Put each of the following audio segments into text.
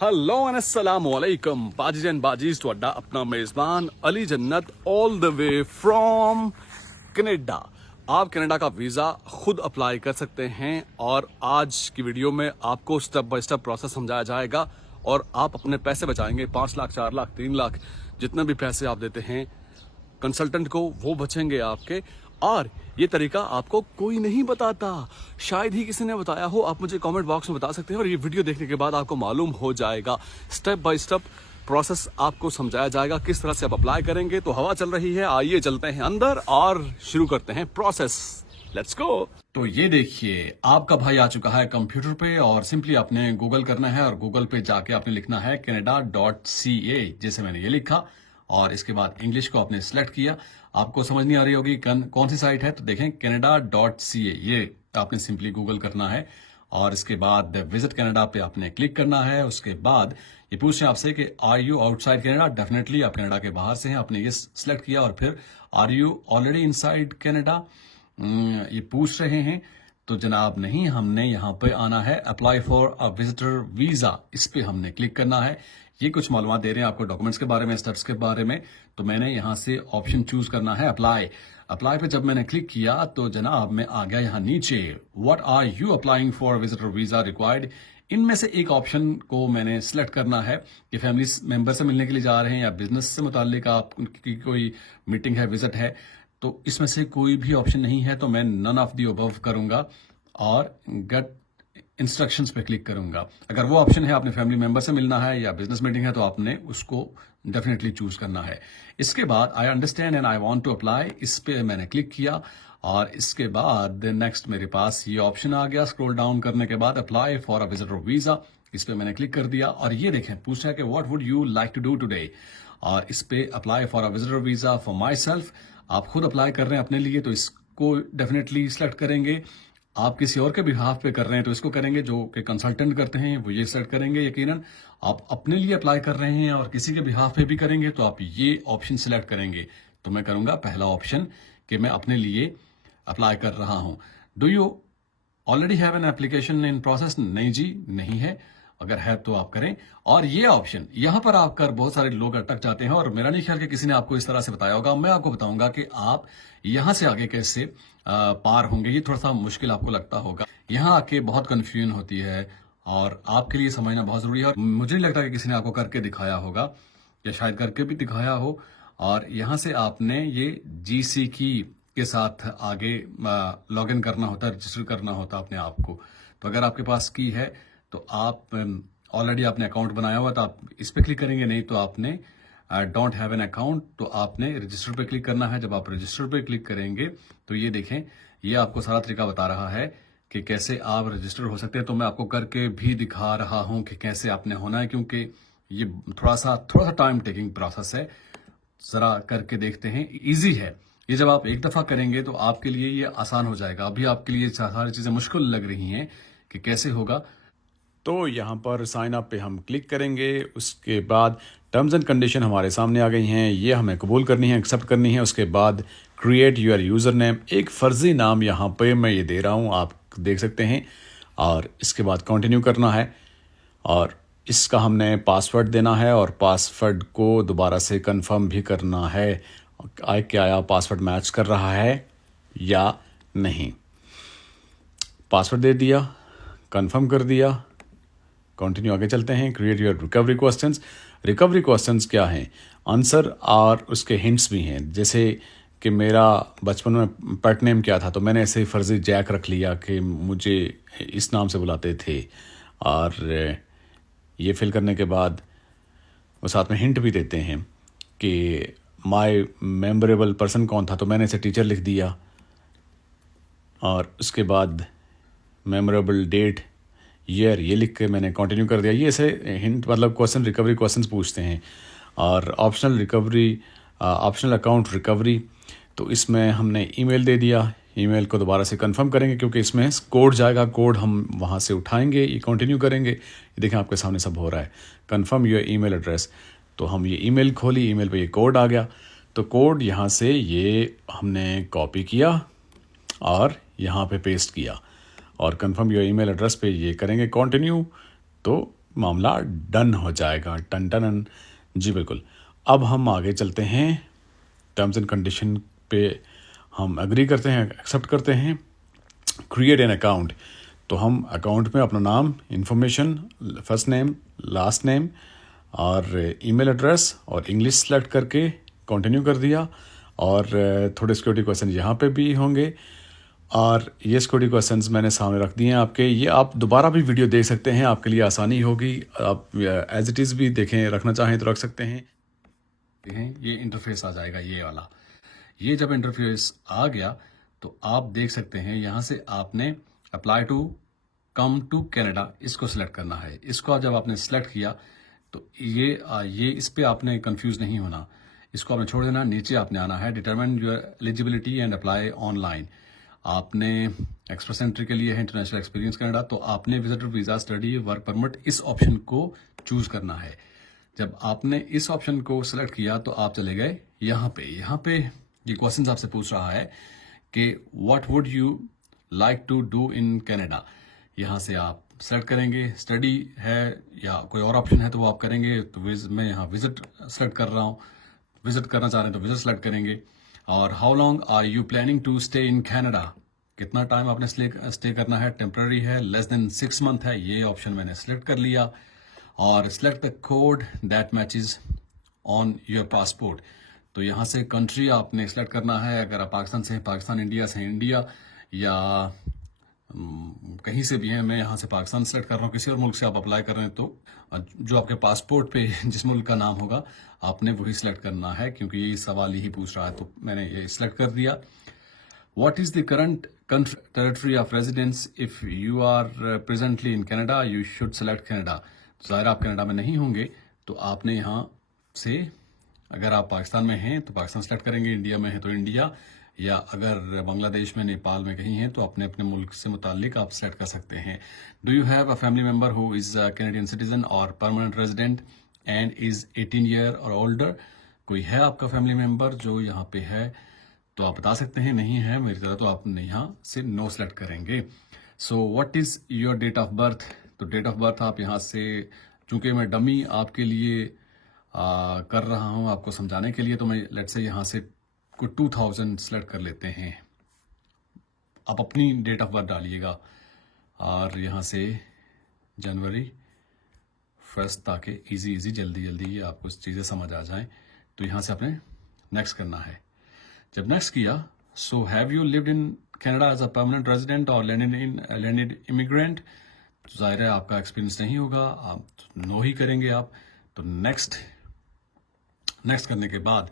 Hello and अस्सलाम वालेकुम बाजीज and बाजीज ਤੁਹਾਡਾ अपना मेजबान अली जन्नत all the way from Canada. आप कनाडा का वीज़ा खुद अप्लाई कर सकते हैं और आज की वीडियो में आपको स्टेप बाय स्टेप प्रोसेस समझाया जाएगा और आप अपने पैसे बचाएंगे। 5 लाख, 4 लाख, 3 लाख, जितने भी पैसे आप देते हैं कंसल्टेंट को वो बचेंगे आपके। और ये तरीका आपको कोई नहीं बताता, शायद ही किसी ने बताया हो। आप मुझे कमेंट बॉक्स में बता सकते हैं और ये वीडियो देखने के बाद आपको मालूम हो जाएगा। स्टेप बाय स्टेप प्रोसेस आपको समझाया जाएगा किस तरह से आप अप्लाई करेंगे। तो हवा चल रही है, आइए चलते हैं अंदर और शुरू करते हैं प्रोसेस। Let's go. तो ये देखिए, आपका भाई आ चुका है कंप्यूटर पे और सिंपली आपने गूगल करना है और गूगल पे जाके आपने लिखना है canada.ca, जैसे मैंने ये लिखा और इसके बाद इंग्लिश को आपने सिलेक्ट किया। आपको समझ नहीं आ रही होगी कौन सी साइट है, तो देखें canada.ca, ये आपने सिंपली गूगल करना है और इसके बाद विजिट कनाडा पे आपने क्लिक करना है। उसके बाद ये पूछ रहे हैं आपसे कि are you outside Canada. Definitely आप कनाडा के बाहर से हैं, आपने ये सिलेक्ट किया। और फिर are you already inside Canada, ये पूछ रहे हैं। तो जनाब नहीं, हमने यहाँ पे आना है apply for a visitor visa, इस पे हमने क्लिक करना है। ये कुछ मालूमात दे रहे हैं आपको डॉक्यूमेंट्स के बारे में, स्टेप्स के बारे में। तो मैंने यहाँ से ऑप्शन चूज करना है अप्लाई। अप्लाई पे जब मैंने क्लिक किया तो जनाब मैं आ गया यहाँ नीचे, what are you applying for visitor visa required. इनमें से एक ऑप्शन को मैंने सिलेक्ट करना है कि फैमिली मेंबर से मिलने के लिए जा रहे हैं या बिजनेस से मुतालिक आपकी कोई मीटिंग है, विजिट है। तो इसमें से कोई भी ऑप्शन नहीं है, तो मैं नन ऑफ दी अबव करूंगा और गेट इंस्ट्रक्शंस पे क्लिक करूंगा। अगर वो ऑप्शन है आपने फैमिली मेंबर से मिलना है या बिजनेस मीटिंग है, तो आपने उसको डेफिनेटली चूज करना है। इसके बाद I understand and I want to apply, इस पे मैंने क्लिक किया और इसके बाद नेक्स्ट मेरे पास ये ऑप्शन आ गया। स्क्रॉल डाउन करने के बाद apply for a visitor visa, इस पे मैंने क्लिक कर दिया और ये देखें पूछ रहा है कि what would you like to do today. और इस पे apply for a visitor visa for myself, आप खुद अप्लाई कर रहे हैं अपने लिए तो इसको डेफिनेटली सिलेक्ट करेंगे। आप किसी और के बिहाफ पे कर रहे हैं तो इसको करेंगे, जो कि कंसल्टेंट करते हैं वो ये सेलेक्ट करेंगे। यकीनन आप अपने लिए अप्लाई कर रहे हैं और किसी के बिहाफ पे भी करेंगे तो आप ये ऑप्शन सिलेक्ट करेंगे। तो मैं करूंगा पहला ऑप्शन कि मैं अपने लिए अप्लाई कर रहा हूं। Do you already have an application in process? नहीं जी, नहीं है। अगर है तो आप करें। और ये ऑप्शन यहां पर आकर बहुत सारे लोग अटक जाते हैं और मेरा नहीं ख्याल कि किसी ने आपको इस तरह से बताया होगा। मैं आपको बताऊंगा कि आप यहां से आगे कैसे पार होंगे। ये थोड़ा सा मुश्किल आपको लगता होगा, यहां आके बहुत कंफ्यूजन होती है और आपके लिए समझना बहुत जरूरी है। और मुझे नहीं लगता कि किसी ने आपको करके दिखाया होगा या शायद करके भी दिखाया हो। और यहां से आपने ये GC की के साथ आगे लॉग इन करना होता है, रजिस्टर करना होता है अपने आप को। तो अगर आपके पास की है तो आप ऑलरेडी आपने अकाउंट बनाया हुआ तो आप इस पे क्लिक करेंगे, नहीं तो आपने डोंट हैव एन अकाउंट तो आपने रजिस्टर पे क्लिक करना है। जब आप रजिस्टर पे क्लिक करेंगे तो ये देखें, ये आपको सारा तरीका बता रहा है कि कैसे आप रजिस्टर हो सकते हैं। तो मैं आपको करके भी दिखा रहा हूं कि कैसे आपने होना है, क्योंकि ये थोड़ा सा टाइम टेकिंग प्रोसेस है। जरा करके देखते हैं, इजी है। ये जब आप एक दफा करेंगे तो आपके लिए ये आसान हो जाएगा। अभी आपके लिए सारी चीजें मुश्किल लग रही हैं कि कैसे होगा। तो यहाँ पर साइन अप पे हम क्लिक करेंगे। उसके बाद टर्म्स एंड कंडीशन हमारे सामने आ गई हैं, ये हमें कबूल करनी है, एक्सेप्ट करनी है। उसके बाद क्रिएट योर यूज़र नेम, एक फ़र्जी नाम यहाँ पे मैं ये दे रहा हूँ, आप देख सकते हैं। और इसके बाद कंटिन्यू करना है और इसका हमने पासवर्ड देना है और पासवर्ड को दोबारा से कंफर्म भी करना है क्या पासवर्ड मैच कर रहा है या नहीं। पासवर्ड दे दिया, कंफर्म कर दिया, कंटिन्यू आगे चलते हैं। Create your recovery questions. Recovery questions क्या हैं? आंसर और उसके हिंट्स भी हैं। जैसे कि मेरा बचपन में पेट नेम क्या था, तो मैंने ऐसे ही फर्जी जैक रख लिया कि मुझे इस नाम से बुलाते थे। और ये फिल करने के बाद वो साथ में हिंट भी देते हैं कि माय मेमोरेबल पर्सन कौन था, तो मैंने इसे टीचर लिख दिया। और उसके बाद मेमोरेबल डेट, ईयर, ये लिख के मैंने कंटिन्यू कर दिया। ये ऐसे हिंट मतलब क्वेश्चन रिकवरी क्वेश्चंस पूछते हैं। और optional recovery, optional account recovery, तो इसमें हमने ईमेल दे दिया। ईमेल को दोबारा से कंफर्म करेंगे क्योंकि इसमें कोड जाएगा, कोड हम वहाँ से उठाएंगे। ये कंटिन्यू करेंगे। ये देखें आपके सामने सब हो रहा है। कंफर्म योर ईमेल एड्रेस, तो हम ये ईमेल खोली, ईमेल पे ये कोड आ गया। तो कोड यहाँ से ये हमने कॉपी किया और यहाँ पे पेस्ट किया और कंफर्म योर ईमेल एड्रेस पे ये करेंगे कंटिन्यू। तो मामला डन हो जाएगा। Ton ton. जी बिल्कुल। अब हम आगे चलते हैं, टर्म्स एंड कंडीशन पे हम एग्री करते हैं, एक्सेप्ट करते हैं। क्रिएट एन अकाउंट, तो हम अकाउंट में अपना नाम, information, first name, last name और ईमेल एड्रेस और इंग्लिश सेलेक्ट करके कंटिन्यू कर दिया। और थोड़े सिक्योरिटी क्वेश्चन यहाँ पे भी होंगे और ये सिक्योरिटी क्वेश्चंस मैंने सामने रख दिए हैं आपके। ये आप दोबारा भी वीडियो देख सकते हैं, आपके लिए आसानी होगी। आप एज इट इज़ भी देखें, रखना चाहें तो रख सकते हैं। ये इंटरफेस आ जाएगा, ये वाला। ये जब इंटरफेस आ गया तो आप देख सकते हैं यहाँ से आपने apply to come to Canada इसको सिलेक्ट करना है। इसको जब आपने सिलेक्ट किया तो ये इस पे आपने कंफ्यूज नहीं होना, इसको आपने छोड़ देना। नीचे आपने आना है determine your eligibility and apply online. आपने एक्सप्रेस एंट्री के लिए है इंटरनेशनल एक्सपीरियंस कनाडा, तो आपने visitor visa, study, work permit इस ऑप्शन को चूज करना है। जब आपने इस ऑप्शन को सिलेक्ट किया तो आप चले गए यहाँ पे ये क्वेश्चन आपसे पूछ रहा है कि what would you like to do in Canada. यहाँ से आप सेलेक्ट करेंगे, स्टडी है या कोई और ऑप्शन है तो वो आप करेंगे। तो मैं यहाँ विजिट सेलेक्ट कर रहा हूँ, विजिट करना चाह रहे हैं तो विजिट सेलेक्ट करेंगे। और how long are you planning to stay in Canada, कितना टाइम आपने स्टे करना है, टेम्पररी है, लेस देन 6 मंथ है, ये ऑप्शन मैंने सेलेक्ट कर लिया। और select the code that matches on your passport, तो यहाँ से कंट्री आपने सेलेक्ट करना है। अगर आप पाकिस्तान से हैं पाकिस्तान, इंडिया से हैं इंडिया, या कहीं से भी हैं। मैं यहाँ से पाकिस्तान सेलेक्ट कर रहा हूँ। किसी और मुल्क से आप अप्लाई कर रहे हैं तो जो आपके पासपोर्ट पे जिस मुल्क का नाम होगा आपने वही सिलेक्ट करना है, क्योंकि ये सवाल यही पूछ रहा है। तो मैंने ये सिलेक्ट कर दिया। What is the current territory of residence? If you are presently in Canada, you should select Canada. ज़ाहिर आप कनाडा में नहीं होंगे तो आपने यहाँ से, अगर आप पाकिस्तान में हैं तो पाकिस्तान सेलेक्ट करेंगे, इंडिया में हैं तो इंडिया, या अगर बांग्लादेश में, नेपाल में कहीं हैं तो अपने अपने मुल्क से मुतालिक आप सेलेक्ट कर सकते हैं। Do you have a family member who is a Canadian citizen और permanent resident and is 18 year और ओल्डर। कोई है आपका फैमिली मेम्बर जो यहाँ पे है तो आप बता सकते हैं, नहीं है मेरी तरह तो आप यहाँ से नो सेलेक्ट करेंगे। So what is your date of birth, तो डेट ऑफ बर्थ आप यहाँ से, चूंकि मैं डमी आपके लिए कर रहा हूँ आपको समझाने के लिए, तो मैं लेट से यहाँ से को 2000 सेलेक्ट कर लेते हैं। आप अपनी डेट ऑफ बर्थ डालिएगा और यहाँ से जनवरी 1 ताकि इजी जल्दी आपको चीज़ें समझ आ जाएं। तो यहाँ से आपने नेक्स्ट करना है। जब नेक्स्ट किया, so have you lived in Canada as a permanent resident और लैंडेड इमिग्रेंट, तो जाहिर है आपका एक्सपीरियंस नहीं होगा, आप नो ही करेंगे आप। तो नेक्स्ट करने के बाद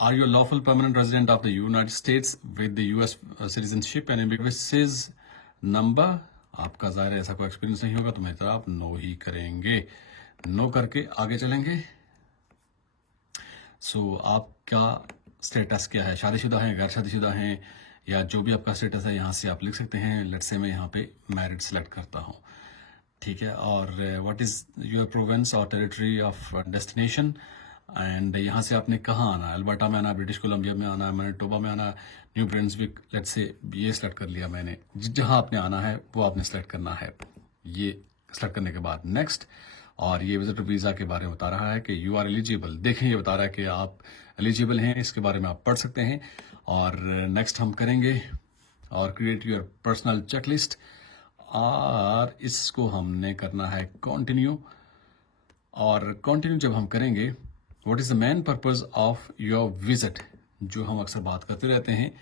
are you lawful permanent resident of the United States with the US citizenship and immigration number, आपका जाहिर है ऐसा कोई एक्सपीरियंस नहीं होगा तो मेरी तरह आप नो ही करेंगे। नो करके आगे चलेंगे। सो आपका स्टेटस क्या है, शादीशुदा हैं, गैर शादीशुदा हैं, या जो भी आपका स्टेटस है यहाँ से आप लिख सकते हैं। लेट्स से मैं यहाँ पे मैरिड सेलेक्ट करता हूँ, ठीक है। और व्हाट इज़ योर प्रोविंस और टेरिटरी ऑफ डेस्टिनेशन, एंड यहाँ से आपने कहाँ आना है, अल्बर्टा में आना है, ब्रिटिश कोलंबिया में आना है, मैनिटोबा में आना है, न्यू ब्रंसविक, लेट्स से ये सेलेक्ट कर लिया मैंने। जहाँ आपने आना है वो आपने सेलेक्ट करना है। ये सेलेक्ट करने के बाद नेक्स्ट, और ये विजिटर वीज़ा के बारे में बता रहा है कि यू आर एलिजिबल। देखें ये बता रहा है कि आप एलिजिबल हैं, इसके बारे में आप पढ़ सकते हैं। और नेक्स्ट हम करेंगे और क्रिएट योर पर्सनल चेकलिस्ट, और इसको हमने करना है कंटिन्यू। और कंटिन्यू जब हम करेंगे, what is the main purpose of your visit, जो हम अक्सर बात करते रहते हैं,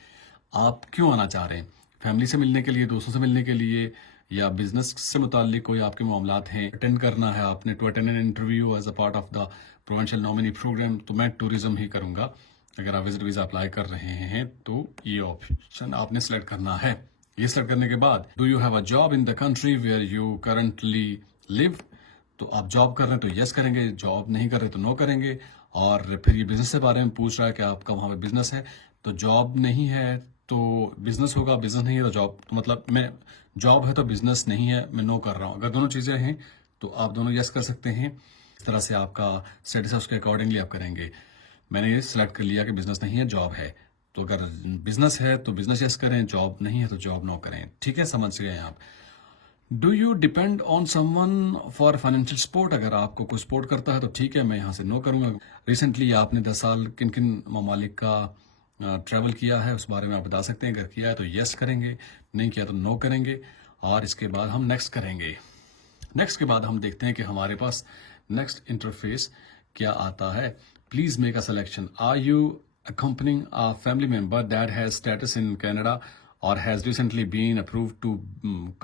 आप क्यों आना चाह रहे हैं, फैमिली से मिलने के लिए, दोस्तों से मिलने के लिए, या बिजनेस से मुतालिक कोई आपके मामलात हैं, अटेंड करना है आपने, to attend an interview as a part of the provincial nominee program, तो मैं टूरिज्म ही करूंगा। अगर आप विजिट वीज़ा अप्लाई कर रहे हैं तो ये ऑप्शन आपने सेलेक्ट करना है। ये सेलेक्ट करने के बाद, do you have a job in the country where you currently live, तो आप जॉब कर रहे हैं तो यस करेंगे, जॉब नहीं कर रहे तो नो करेंगे। और फिर ये बिजनेस के बारे में पूछ रहा है कि आपका वहाँ पे बिजनेस है, तो जॉब नहीं है तो बिजनेस होगा, बिजनेस नहीं है तो जॉब, तो मतलब मैं जॉब है तो बिजनेस नहीं है, मैं नो कर रहा हूँ। अगर दोनों चीज़ें हैं तो आप दोनों यस कर सकते हैं। इस तरह से आपका स्टेटस है उसके अकॉर्डिंगली आप करेंगे। मैंने ये सिलेक्ट कर लिया कि बिजनेस नहीं है, जॉब है, तो अगर बिजनेस है तो बिजनेस यस करें, जॉब नहीं है तो जॉब नो करें, ठीक है, समझ गए आप। Do you depend on someone for financial support? अगर आपको कोई सपोर्ट करता है तो ठीक है, मैं यहाँ से नो करूँगा। रिसेंटली आपने 10 साल किन किन ममालिक का ट्रैवल किया है, उस बारे में आप बता सकते हैं। अगर किया है तो यस करेंगे, नहीं किया तो नो करेंगे। और इसके बाद हम नेक्स्ट करेंगे। नेक्स्ट के बाद हम देखते हैं कि हमारे पास नेक्स्ट इंटरफेस क्या आता है। Please make a selection. Are you accompanying a family member that has status in Canada or has recently been approved to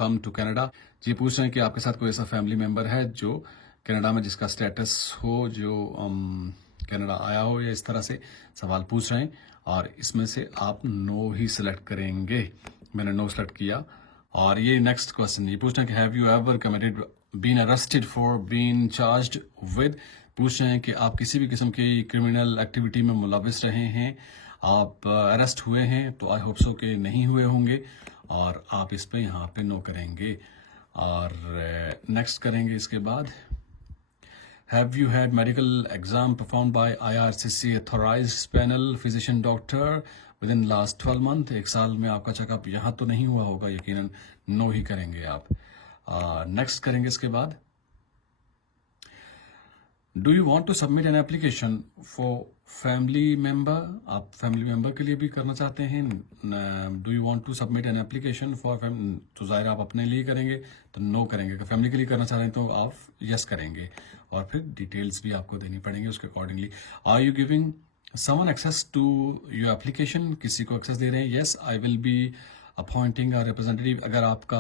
come to Canada? ये पूछ रहे हैं कि आपके साथ कोई ऐसा फैमिली मेंबर है जो कनाडा में जिसका स्टेटस हो, जो कनाडा आया हो, या इस तरह से सवाल पूछ रहे हैं। और इसमें से आप नो ही सिलेक्ट करेंगे। मैंने नो सेलेक्ट किया। और ये नेक्स्ट क्वेश्चन ये पूछ रहे हैं कि have you ever committed been arrested for been charged with? पूछ रहे हैं कि आप किसी भी किस्म की क्रिमिनल एक्टिविटी में मुलविस रहे हैं, आप अरेस्ट हुए हैं? तो आई होप सो कि नहीं हुए होंगे, और आप इस पे यहाँ पे नो करेंगे। और नेक्स्ट करेंगे इसके बाद। Have you had medical exam perform by IRCC authorised panel physician doctor with in last 12 month? एक साल में आपका चेकअप यहाँ तो नहीं हुआ होगा, यकीनन नो ही करेंगे आप। नेक्स्ट करेंगे इसके बाद। Do you want to submit an application for family member? आप फैमिली मेंबर के लिए भी करना चाहते हैं। Do you want to submit an application for family? तो जाहिर आप अपने लिए करेंगे तो नो करेंगे। अगर फैमिली के लिए करना चाह रहे हैं तो आप यस करेंगे, और फिर डिटेल्स भी आपको देनी पड़ेंगी उसके accordingly. Are you giving someone access to your application? किसी को एक्सेस दे रहे हैं? Yes, I will be appointing a representative. अगर आपका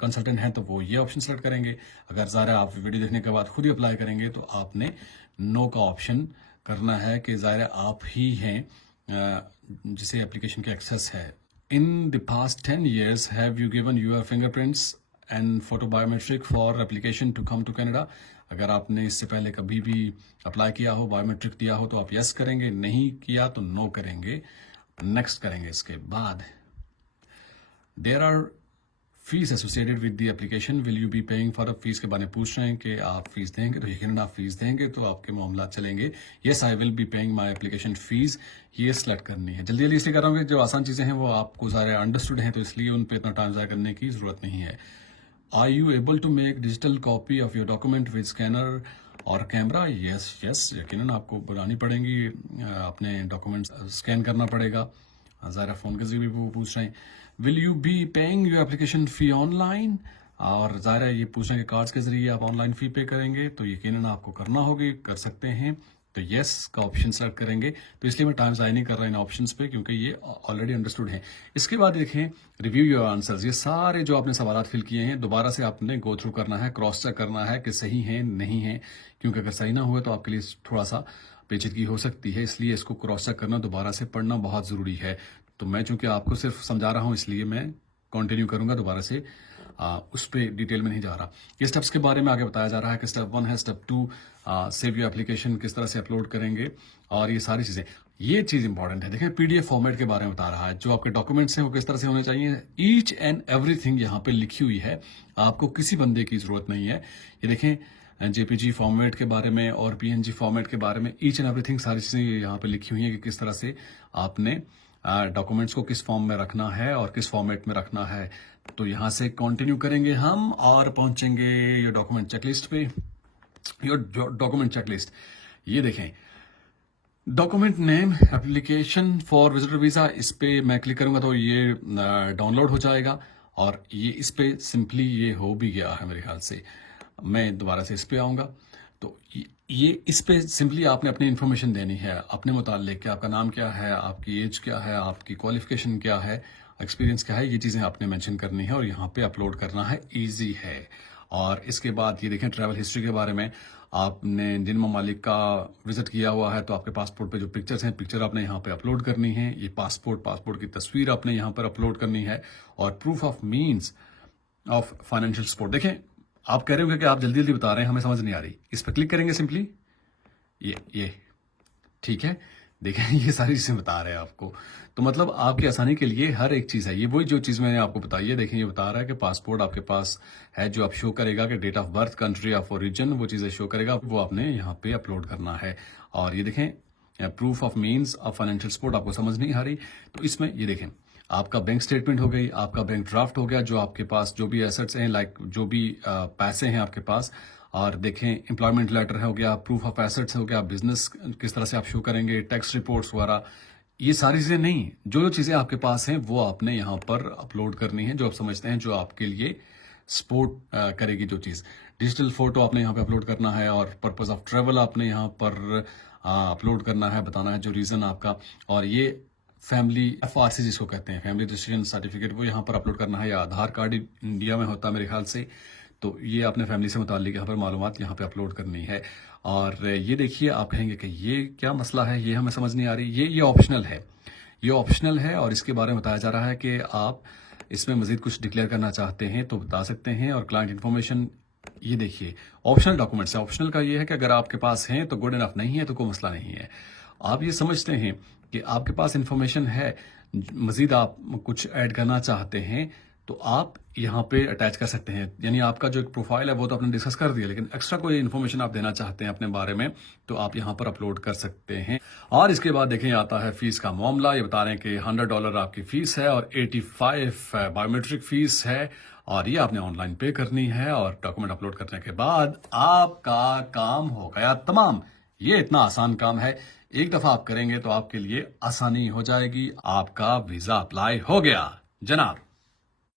कंसल्टेंट है तो वो ये ऑप्शन सेलेक्ट करेंगे। अगर ज़ाहिर आप वीडियो देखने के बाद खुद ही अप्लाई करेंगे तो आपने नो का ऑप्शन करना है कि ज़ाहिर आप ही हैं जिसे एप्लीकेशन के एक्सेस है। In the past 10 years have you given your fingerprints and photo biometric for application to come to Canada? अगर आपने इससे पहले कभी भी अप्लाई किया हो, बायोमेट्रिक दिया हो, तो आप यस करेंगे, नहीं किया तो नो करेंगे। नेक्स्ट करेंगे इसके बाद। There are fees associated with the application. Will you be paying for the fees? के बारे में पूछ रहे हैं कि आप फीस देंगे, तो यकीनन आप फीस देंगे तो आपके मामला चलेंगे। Yes, I will be paying my application fees. ये सेलेक्ट करनी है। जल्दी जल्दी इसलिए कर रहा हूँ कि जो आसान चीज़ें हैं वो आपको सारे अंडरस्टूड हैं, तो इसलिए उन पर इतना टाइम ज़ाया करने की ज़रूरत नहीं है। Are you able to make digital copy of your document with scanner और कैमरा? Yes, yes, यकीनन आपको बनानी पड़ेंगी, अपने डॉक्यूमेंट्स स्कैन करना पड़ेगा। ज़ाहिर फ़ोन के जरिए भी वो पूछ रहे हैं। Will you be paying your application fee online? और ज़ाहिर ये पूछ रहे हैं कि कार्ड्स के जरिए आप ऑनलाइन फ़ी पे करेंगे, तो यकीनन आपको करना होगी, कर सकते हैं। तो येस का ऑप्शन सेलेक्ट करेंगे। तो इसलिए मैं टाइम ज़ाया नहीं कर रहा इन ऑप्शंस पे, क्योंकि ये ऑलरेडी अंडरस्टूड हैं। इसके बाद देखें रिव्यू योर आंसर्स। ये सारे जो आपने सवाल फिल किए हैं दोबारा से आपने गो थ्रू करना है, क्रॉस चेक करना है कि सही है नहीं है, क्योंकि अगर सही ना हुए तो आपके लिए थोड़ा सा पेचीदगी हो सकती है। इसलिए इसको क्रॉस चेक करना, दोबारा से पढ़ना बहुत ज़रूरी है। तो मैं चूंकि आपको सिर्फ समझा रहा हूं इसलिए मैं कंटिन्यू करूंगा, दोबारा से उस पर डिटेल में नहीं जा रहा। ये स्टेप्स के बारे में आगे बताया जा रहा है कि स्टेप 1 है, स्टेप 2 सेव योर एप्लीकेशन किस तरह से अपलोड करेंगे, और ये सारी चीज़ें। ये चीज़ इंपॉर्टेंट है। देखें PDF फॉर्मेट के बारे में बता रहा है, जो आपके डॉक्यूमेंट्स हैं वो किस तरह से होने चाहिए। ईच एंड एवरीथिंग यहाँ पे लिखी हुई है, आपको किसी बंदे की ज़रूरत नहीं है। ये देखें JPG फॉर्मेट के बारे में और PNG फॉर्मेट के बारे में ईच एंड एवरीथिंग सारी चीज़ें यहाँ पे लिखी हुई हैं कि किस तरह से आपने डॉक्यूमेंट्स को किस फॉर्म में रखना है और किस फॉर्मेट में रखना है। तो यहाँ से कंटिन्यू करेंगे हम और पहुंचेंगे योर डॉक्यूमेंट चेकलिस्ट पे। योर डॉक्यूमेंट चेकलिस्ट ये देखें, document name application for visitor visa, इस पे मैं क्लिक करूंगा तो ये डाउनलोड हो जाएगा, और ये इस पे सिंपली ये हो भी गया है मेरे ख्याल से। मैं दोबारा से इस पे आऊँगा तो ये इस पे सिंपली आपने अपनी इन्फॉर्मेशन देनी है अपने मुतालिक कि आपका नाम क्या है, आपकी एज क्या है, आपकी क्वालिफिकेशन क्या है, एक्सपीरियंस क्या है, ये चीज़ें आपने मेंशन करनी है और यहाँ पे अपलोड करना है। इजी है। और इसके बाद ये देखें ट्रैवल हिस्ट्री के बारे में, आपने जिन ममालिक का विजिट किया हुआ है तो आपके पासपोर्ट पे जो पिक्चर्स हैं, पिक्चर आपने यहाँ पे अपलोड करनी है। ये पासपोर्ट की तस्वीर आपने यहाँ पर अपलोड करनी है, और proof of means of financial support. देखें आप कह रहे होंगे कि आप जल्दी जल्दी बता रहे हैं, हमें समझ नहीं आ रही। इस पर क्लिक करेंगे सिंपली, ये ठीक है। देखें ये सारी चीजें बता रहे हैं आपको, तो मतलब आपकी आसानी के लिए हर एक चीज है। ये वही जो चीज मैंने आपको बताई है। देखें ये बता रहा है कि पासपोर्ट आपके पास है, जो आप शो करेगा कि date of birth, country of origin, वो चीजें शो करेगा, वो आपने यहाँ पे अपलोड करना है। और ये देखें proof of means of financial support, आपको समझ नहीं आ रही तो इसमें ये देखें आपका बैंक स्टेटमेंट हो गई, आपका बैंक ड्राफ्ट हो गया, जो आपके पास जो भी एसेट्स हैं, लाइक जो भी पैसे हैं आपके पास, और देखें एम्प्लॉयमेंट लेटर हो गया, प्रूफ ऑफ एसेट्स हो गया, बिजनेस किस तरह से आप शो करेंगे, टैक्स रिपोर्ट्स वगैरह, ये सारी चीज़ें नहीं, जो जो चीज़ें आपके पास हैं वो आपने यहाँ पर अपलोड करनी है, जो आप समझते हैं जो आपके लिए सपोर्ट करेगी जो चीज़। डिजिटल फोटो आपने यहाँ पे अपलोड करना है, और पर्पस ऑफ ट्रेवल आपने यहाँ पर अपलोड करना है, बताना है जो रीज़न आपका, और ये फैमिली FRC जिसको कहते हैं, फैमिली रजिस्ट्रेशन सर्टिफिकेट, वो यहाँ पर अपलोड करना है, या आधार कार्ड इंडिया में होता है मेरे ख्याल से, तो ये आपने फैमिली से मुतालिक यहाँ पर मालूमात यहाँ पे अपलोड करनी है। और ये देखिए, आप कहेंगे कि ये क्या मसला है, ये हमें समझ नहीं आ रही, ये ऑप्शनल है, ये ऑप्शनल है, और इसके बारे में बताया जा रहा है कि आप इसमें मजीद कुछ डिक्लेयर करना चाहते हैं तो बता सकते हैं। और क्लाइंट इन्फॉर्मेशन, ये देखिए ऑप्शनल डॉक्यूमेंट्स है। ऑप्शनल का ये है कि अगर आपके पास हैं तो गुड इनफ, नहीं है तो कोई मसला नहीं है। आप ये समझते हैं कि आपके पास इंफॉर्मेशन है, मजीद आप कुछ ऐड करना चाहते हैं तो आप यहाँ पे अटैच कर सकते हैं। यानी आपका जो एक प्रोफाइल है वो तो आपने डिस्कस कर दिया, लेकिन एक्स्ट्रा कोई इन्फॉर्मेशन आप देना चाहते हैं अपने बारे में तो आप यहाँ पर अपलोड कर सकते हैं। और इसके बाद देखें आता है फीस का मामला। ये बता रहे हैं कि $100 आपकी फीस है और 85 बायोमेट्रिक फीस है, और ये आपने ऑनलाइन पे करनी है, और डॉक्यूमेंट अपलोड करने के बाद आपका काम हो गया तमाम। ये इतना आसान काम है, एक दफा आप करेंगे तो आपके लिए आसानी हो जाएगी। आपका वीजा अप्लाई हो गया जनाब।